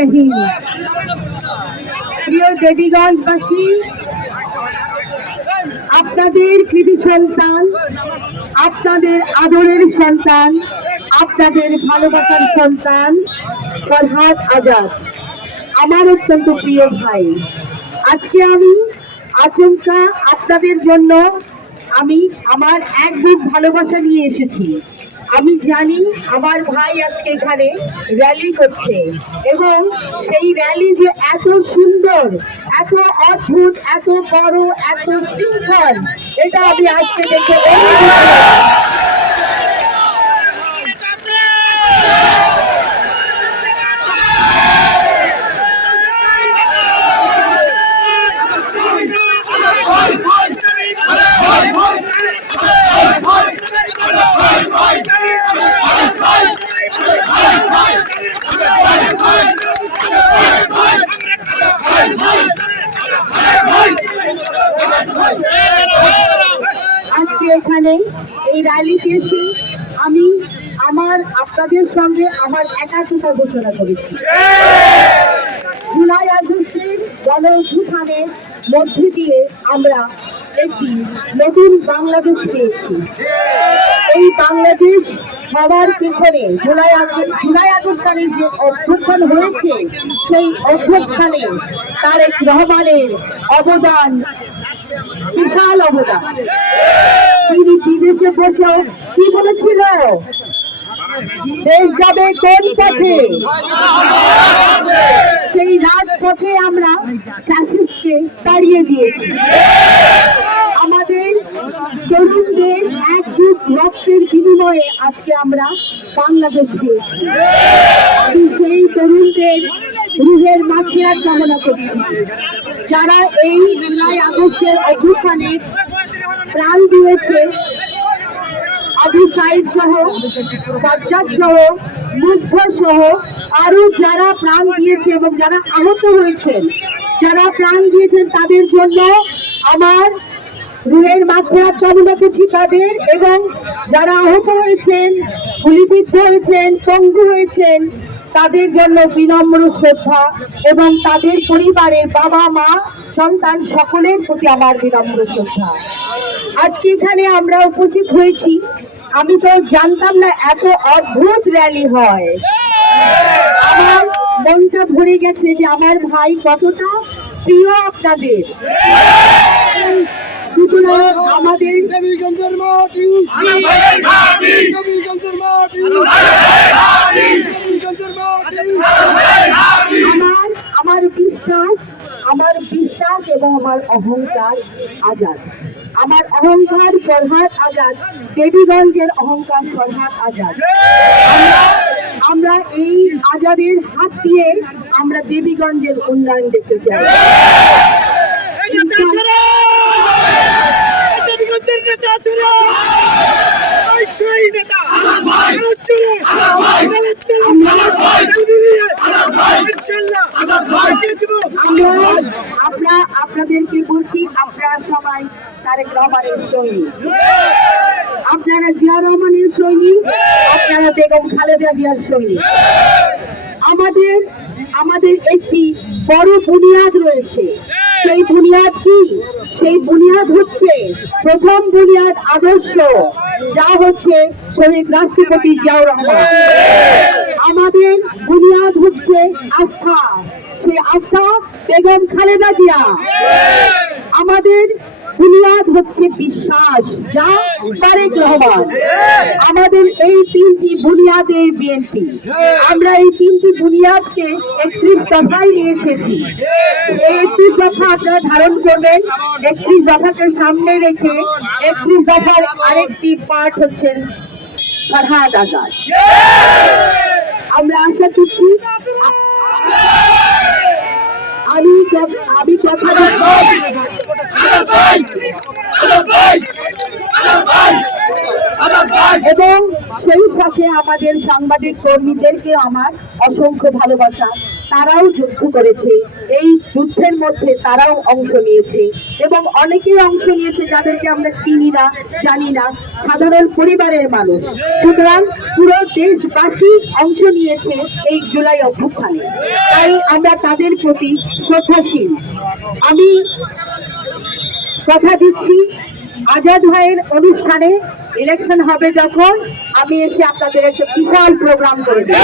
রহিম। প্রিয় দেবীগঞ্জবাসী আপনাদের কৃতি সন্তান, আপনাদের আদরের সন্তান, আপনাদের ভালোবাসার সন্তান, ফরহাদ আজাদ, আমার অত্যন্ত প্রিয় ভাই। আজকে আমি আচমকা আপনাদের জন্য আমি আমার এক বুক ভালোবাসা নিয়ে এসেছি। আমি জানি আমার ভাই আজকে এখানে র্যালি করছে এবং সেই র্যালি যে এত সুন্দর, এত অদ্ভুত, এত বড়, এত সুন্দর, এটা আমি আজকে দেখে আজকে এই র্যালিতে এসে আমি আমার, আপনাদের সঙ্গে আমার একাত্মতা ঘোষণা করেছি। জুলাই আগস্টের গণ অভ্যুত্থানের মধ্যে দিয়ে আমরা একটি নতুন বাংলাদেশ পেয়েছি। এই বাংলাদেশ হওয়ার পেছনে জুলাই আগস্ট, জুলাই আগস্টানের যে অভ্যুত্থান হয়েছে, সেই অভ্যুত্থানে তারেক রহমানের অবদান বিশাল অবদান। তিনি বিদেশে বসেও কি বলেছিল? দেশ যাবে কোন পথে? সেই রাজপথে আমরা ফ্যাসিস্টকে তাড়িয়ে দিয়েছি। আমাদের তরুণদের এক যুগ রক্তের বিনিময়ে আজকে আমরা বাংলাদেশ পেয়েছি। সেই তরুণদের রুহের মাখিয়ার কামনা করছি। যারা এই জুলাই আগস্টের অভ্যুত্থানে প্রাণ দিয়েছে আবু সাইদ সহ সাজ্জাদ সহ, মুগ্ধ সহ আরও যারা প্রাণ দিয়েছে এবং যারা আহত হয়েছেন, যারা প্রাণ দিয়েছেন তাদের জন্য আমার রুহের মাথায় কামনা করছি তাদের এবং যারা আহত হয়েছেন, গুলিবিদ্ধ হয়েছেন, পঙ্গু হয়েছেন, তাদের জন্য বিনম্র শ্রদ্ধা এবং তাদের পরিবারের বাবা মা সন্তান সকলের প্রতি আমার বিনম্র শ্রদ্ধা। আজকে এখানে আমরা উপস্থিত হয়েছি। আমি তো জানতাম না এত অদ্ভুত র্যালি হয়। আমার মনটা ভরে গেছে যে আমার ভাই কতটা প্রিয় আপনাদের। আমাদের দেবীগঞ্জের মাটি দেবীগঞ্জের মাটি দেবীগঞ্জের মাটি আমার বিশ্বাস আমার বিশ্বাস এবং আমার অহংকার আজাদ। আমার অহংকার ফরহাদ আজাদ, দেবীগঞ্জের অহংকার ফরহাদ আজাদ। আমরা এই আজাদের হাত দিয়ে আমরা দেবীগঞ্জের উন্নয়ন দেখতে চাই। আমরা আপনাদেরকে বলছি আপনারা সবাই তারেক রহমানের সৈনিক। আপনারা জিয়া রহমানের সৈনিক আপনারা বেগম খালেদা জিয়ার সৈনিক। আমাদের আমাদের একটি বড় বুনিয়াদ রয়েছে। সেই বুনিয়াদ কি? সেই বুনিয়াদ হচ্ছে প্রথম বুনিয়াদ আদর্শ। যা হচ্ছে, শহীদ রাষ্ট্রপতি জিয়াউর রহমান। আমাদের বুনিয়াদ হচ্ছে আস্থা। সেই আস্থা বেগম খালেদা জিয়া। আমাদের বুনিয়াদ হচ্ছে বিশ্বাস, যা তারেক রহমান। আমাদের এই তিনটি বুনিয়াদের বিএনপি আমরা এই তিনটি বুনিয়াদকে একত্রিশ দফায় নিয়ে এসেছি। একত্রিশ দফা আপনারা ধারণ করবেন, একত্রিশ দফাকে সামনে রেখে একত্রিশ দফার আরেকটি পার্ট হচ্ছে ফরহাদ আজাদ। আমরা আশা করছি আ- আমি ক- আমি কথা এবং সেই সাথে আমাদের সাংবাদিক কর্মীদেরকে আমার অসংখ্য ভালোবাসা, তারাও যুদ্ধ করেছে। এই যুদ্ধের মধ্যে তারাও অংশ নিয়েছে এবং অনেকেই অংশ নিয়েছে যাদেরকে আমরা চিনি না, জানি না। সাধারণ পরিবারের মানুষ। সুতরাং পুরো দেশবাসী অংশ নিয়েছে এই জুলাই অভ্যুত্থানে। তাই আমরা তাদের প্রতি শ্রদ্ধাশীল। আমি কথা দিচ্ছি। আজাদ ভাইয়ের অনুষ্ঠানে ইলেকশন হবে যখন আমি এসে আপনাদের একটা বিশাল প্রোগ্রাম করেছি